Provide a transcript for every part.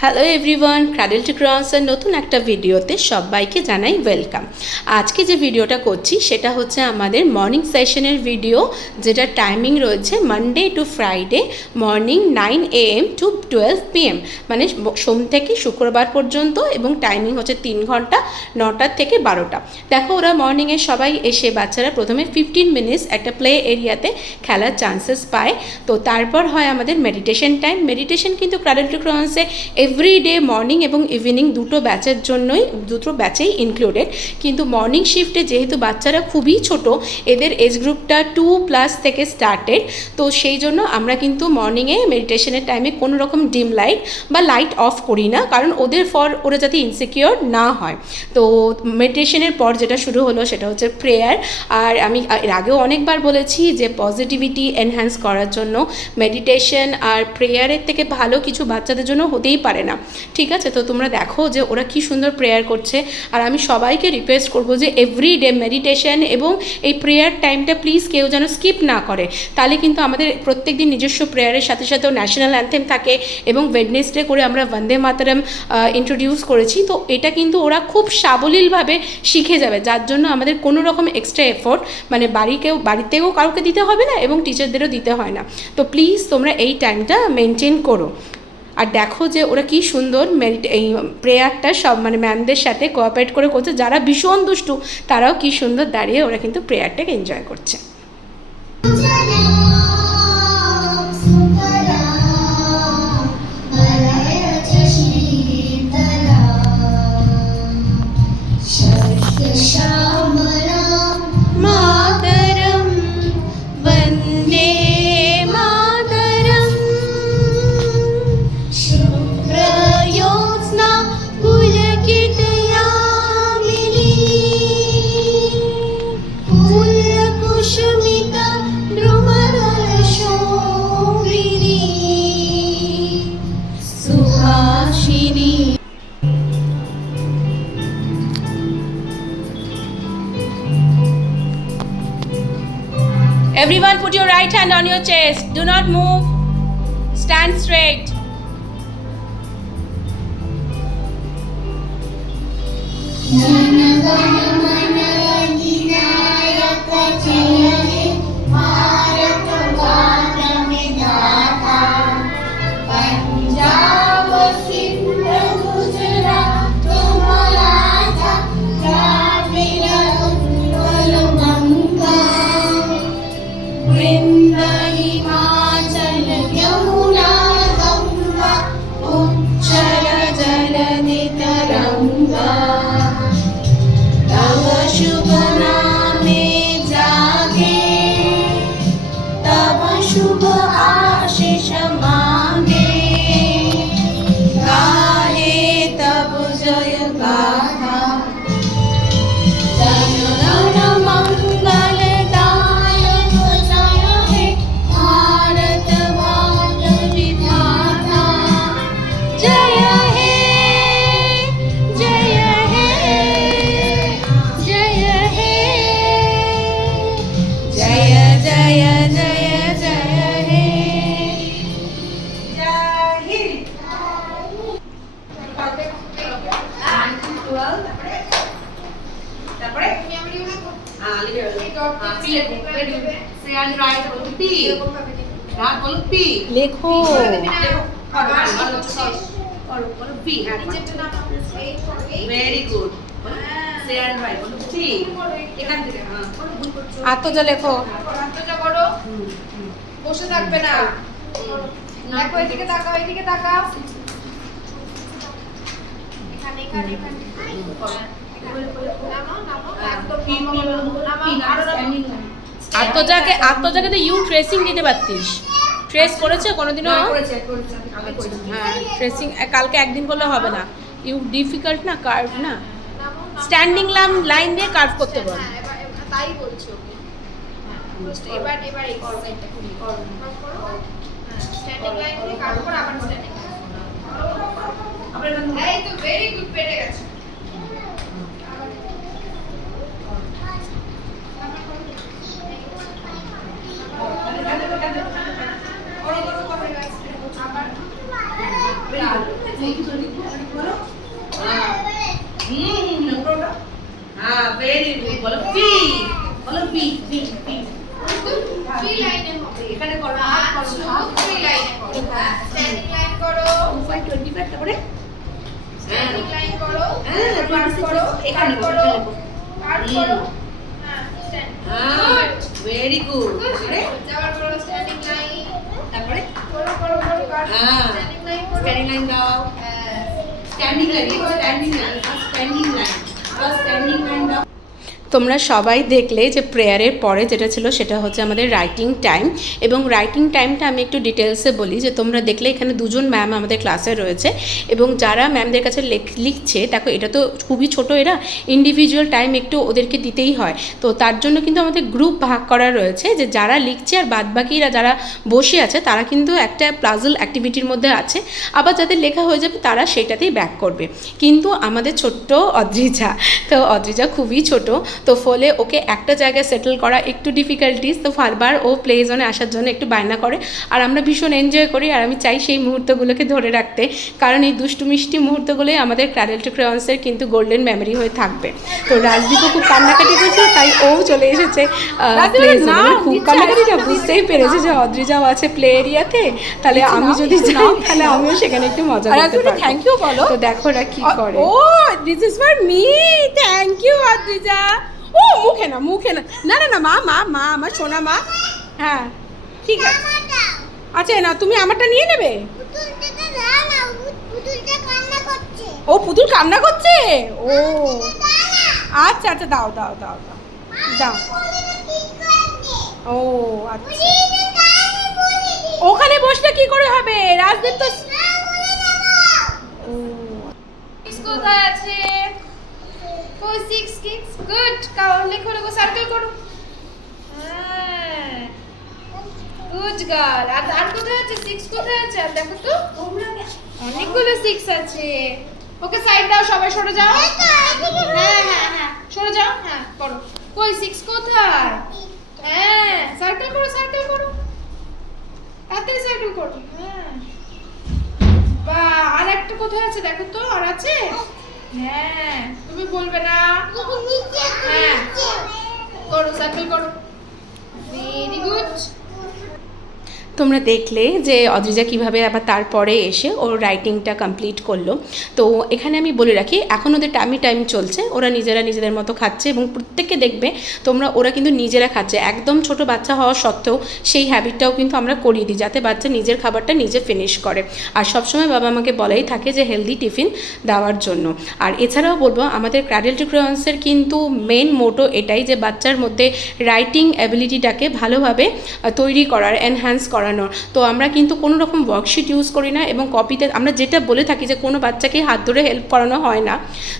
Hello everyone, cradle two ক্রসের নতুন একটা ভিডিওতে সবাইকে জানাই ওয়েলকাম। আজকে যে ভিডিওটা করছি সেটা হচ্ছে আমাদের মর্নিং সেশনের ভিডিও, যেটা টাইমিং রয়েছে Monday to Friday morning 9 AM to 12 PM, মানে সোম থেকে শুক্রবার পর্যন্ত, এবং টাইমিং হচ্ছে 3 ঘন্টা, 9টা থেকে 12টা। দেখো, ওরা মর্নিংয়ে সবাই এসে বাচ্চারা প্রথমে 15 মিনিটস একটা প্লে এরিয়াতে খেলার চান্সেস পায়। তো তারপর হয় আমাদের মেডিটেশন টাইম। মেডিটেশন কিন্তু ক্র্যাডল টু ক্রসে এভরিডে মর্নিং এবং ইভিনিং দুটো ব্যাচেই ইনক্লুডেড। কিন্তু মর্নিং শিফটে যেহেতু বাচ্চারা খুবই ছোট, এদের এজ গ্রুপটা 2+ থেকে স্টার্টেড, তো সেই জন্য আমরা কিন্তু মর্নিংয়ে মেডিটেশনের টাইমে কোনো রকম ডিম লাইট বা লাইট অফ করি না, কারণ ওরা যাতে ইনসিকিওর না হয়। তো মেডিটেশনের পর যেটা শুরু হলো সেটা হচ্ছে প্রেয়ার। আর আমি এর আগেও অনেকবার বলেছি যে পজিটিভিটি এনহ্যান্স করার জন্য মেডিটেশন আর প্রেয়ারের থেকে ভালো কিছু বাচ্চাদের জন্য হতেই পারে না। ঠিক আছে, তো তোমরা দেখো যে ওরা কি সুন্দর প্রেয়ার করছে। আর আমি সবাইকে রিকোয়েস্ট করবো যে এভরিডে মেডিটেশন এবং এই প্রেয়ার টাইমটা প্লিজ কেউ যেন স্কিপ না করে। তাহলে কিন্তু আমাদের প্রত্যেক দিন নিজস্ব প্রেয়ারের সাথে সাথেও ন্যাশনাল অ্যান্থেম থাকে, এবং ওয়েডনেসডে করে আমরা বন্দে মাতরম ইন্ট্রোডিউস করেছি। তো এটা কিন্তু ওরা খুব সাবলীলভাবে শিখে যাবে, যার জন্য আমাদের কোনো রকম এক্সট্রা এফোর্ট মানে বাড়িতেও কাউকে দিতে হবে না, এবং টিচারদেরও দিতে হয় না। তো প্লিজ তোমরা এই টাইমটা মেনটেন করো। আর দেখো যে ওরা কি সুন্দর এই প্রেয়ারটা সব মানে ম্যামদের সাথে কোঅপারেট করে করছে। যারা ভীষণ দুষ্টু তারাও কি সুন্দর দাঁড়িয়ে ওরা কিন্তু প্রেয়ারটাকে এনজয় করছে। Everyone put your right hand on your chest. Do not move. Stand straight. লেখো ভেরি গুড। আত্মজা লেখো, করো, বসে থাকবে না। দেখো এদিকে তাকাও, এদিকে তাকাও। এখানে এখানে এখানে নামো নামো, একদম আত্মজাকে তো ইউ ট্রেসিং দিতে পারতিস। ট্রেস করেছো কোনোদিনও? হ্যাঁ, ট্রেসিং কালকে একদিন করলে হবে না। ইউ ডিফিকাল্ট না, কার্ভ না, স্ট্যান্ডিং লাইন দিয়ে কার্ভ করতে বল। তাই বলছো। এবার এই সাইডটা করো, স্ট্যান্ডিং লাইন দিয়ে কার্ভ করো, আবার স্ট্যান্ডিং। এই তো ভেরি গুড, পেরে গেছে। আবার বলো হ্যাঁ ভেরি গুড বলো পি বলো পি পি পি থ্রি লাইনে হবে এখানে করো থ্রি লাইনে করো স্ট্যান্ডিং লাইন করো 25 তারপরে স্ট্যান্ডিং লাইন করো হ্যাঁ, কাট করো এখানে কাট করো করো। কাট করো হ্যাঁ স্ট্যান্ড হ্যাঁ ভেরি গুড যাওয়ার করো স্ট্যান্ডিং লাইন তারপরে করো করো করো কাট হ্যাঁ স্ট্যান্ডিং লাইন করো স্ট্যান্ডিং লাইন দাও হ্যাঁ standing line standing line standing line দাও তোমরা সবাই দেখলে যে প্রেয়ারের পরে যেটা ছিল সেটা হচ্ছে আমাদের রাইটিং টাইম, এবং রাইটিং টাইমটা আমি একটু ডিটেলসে বলি যে তোমরা দেখলে এখানে দুজন ম্যাম আমাদের ক্লাসে রয়েছে, এবং যারা ম্যামদের কাছে লিখছে দেখো এটা তো খুবই ছোট, এরা ইন্ডিভিজুয়াল টাইম একটু ওদেরকে দিতেই হয়, তো তার জন্য কিন্তু আমাদের গ্রুপ ভাগ করা রয়েছে যে যারা লিখছে আর বাদবাকিরা যারা বসে আছে তারা কিন্তু একটা প্লাজল অ্যাক্টিভিটির মধ্যে আছে, আবার যাদের লেখা হয়ে যাবে তারা সেটাতেই ব্যাক করবে। কিন্তু আমাদের ছোট্ট অদ্রিজা, তো অদ্রিজা খুবই ছোট, তো ফলে ওকে একটা জায়গায় সেটেল করা একটু ডিফিকাল্টিস, তো বারবার ও প্লে জোনে আসার জন্য একটু বায়না করে, আর আমরা ভীষণ এনজয় করি, আর আমি চাই সেই মুহূর্তগুলোকে ধরে রাখতে, কারণ এই দুষ্টু মিষ্টি মুহূর্তগুলোই আমাদের ক্র্যাডল টু ক্রেয়ন্সের কিন্তু গোল্ডেন মেমোরি হয়ে থাকবে। তো রাজদীপও খুব কান্নাকাটি করেছে, তাই ও চলে এসেছে প্লে জোনে, খুব কান্নাকাটিটা বুঝতেই পেরেছে যে অদ্রিজাও আছে প্লে এরিয়াতে, তাহলে আমি যদি যাই তাহলে আমিও সেখানে একটু মজা করতে পারবো। থ্যাংক ইউ বলো। তো দেখো ওরা কি করে। Oh this is for me, thank you Adrija. ও মুখে না মুখে না, না না না মা মা মা আমার সোনা মা, হ্যাঁ ঠিক আছে। আচ্ছা না তুমি আমারটা নিয়ে নেবে। ও পুতুল কান্না করছে, ও আচ্ছা আচ্ছা দাও দাও দাও দাও দাও। ও আচ্ছা ওখানে বসলে কি করে হবে, রাজদীপ তো ও সিক্স কোথায় আছে? কই সিক্স সিক্স গুড কাউন্ট লেখো লেখো সার্কেল করো হ্যাঁ গুড গার্ল। আর কোথায় আছে সিক্স কোথায় আছে? আর দেখো তো অনেকগুলো সিক্স আছে। ওকে সাইড দাও, সবাই সরে যাও। হ্যাঁ হ্যাঁ হ্যাঁ সরে যাও, হ্যাঁ করো। কই সিক্স কোথায়? হ্যাঁ সার্কেল করো সার্কেল করো তাড়াতাড়ি সার্কেল করো। হ্যাঁ বা আর একটা কোথায় আছে দেখো তো, আর আছে? হ্যাঁ তুমি বলবে না, হ্যাঁ করো সার্কেল করো ভেরি গুড। তোমরা দেখলে যে অদ্রিজা কীভাবে আবার তারপরে এসে ওর রাইটিংটা কমপ্লিট করলো। তো এখানে আমি বলে রাখি এখন ওদের টাইম চলছে, ওরা নিজেরা নিজেদের মতো খাচ্ছে, এবং প্রত্যেককে দেখবে তোমরা ওরা কিন্তু নিজেরা খাচ্ছে, একদম ছোট বাচ্চা হওয়া সত্ত্বেও সেই হ্যাবিটটাও কিন্তু আমরা করিয়ে দিই যাতে বাচ্চা নিজের খাবারটা নিজে ফিনিশ করে। আর সবসময় বাবা আমাকে বলাই থাকে যে হেলদি টিফিন দেওয়ার জন্য। আর এছাড়াও বলবো আমাদের ক্র্যাডল টু ক্রেয়ন্সের কিন্তু মেন মোটো এটাই যে বাচ্চার মধ্যে রাইটিং অ্যাবিলিটিটাকে ভালোভাবে তৈরি করার, এনহ্যান্স করানোর। তো আমরা কিন্তু কোনো রকম ওয়ার্কশিট ইউজ করি না, এবং কপিতে আমরা যেটা বলে থাকি যে কোনো বাচ্চাকে হাত ধরে হেল্প করানো হয় না,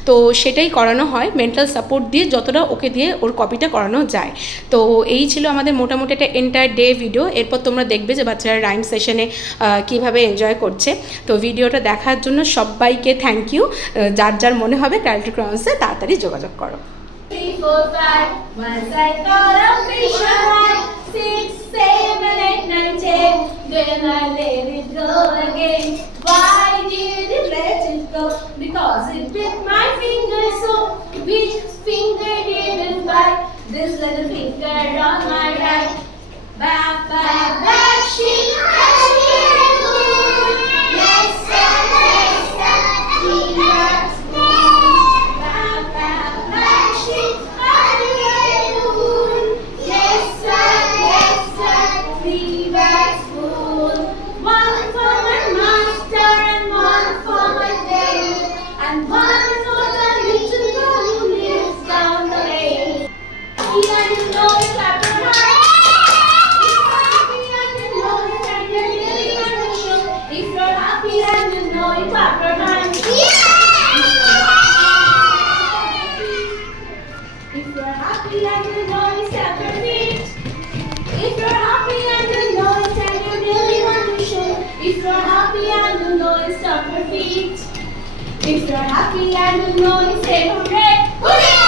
তো সেটাই করানো হয় মেন্টাল সাপোর্ট দিয়ে, যতটা ওকে দিয়ে ওর কপিটা করানো যায়। তো এই ছিল আমাদের মোটামুটি একটা এন্টায়ার ডে ভিডিও। এরপর তোমরা দেখবে যে বাচ্চারা রাইম সেশনে কীভাবে এনজয় করছে। তো ভিডিওটা দেখার জন্য সবাইকে থ্যাংক ইউ। যার যার মনে হবে ক্র্যাডল টু ক্রেয়ন্সে তাড়াতাড়ি যোগাযোগ করো। 3, 4, 5. Once I thought of fish and 6, 7, 8, 9, 10. Then I let it go again. Why did it let it go? Because it bit my finger so. Which finger didn't bite? This little finger on my right. Back, back, back, sheep. Yes, sir, yes, sir. She loves me. Back, back, back, sheep. Yes, sir, yes, sir. 3 bags full. 1 for my master and 1 for my day. And 1 for the little girl who lives down the lane. And you know you clap your hands. If you're happy and you know you clap your hands. If you're happy and you know you stamp your feet. If you're happy and you know it's and you really want to show. If you're happy and you know you stamp your feet. If you're happy and you know you say hooray, hooray.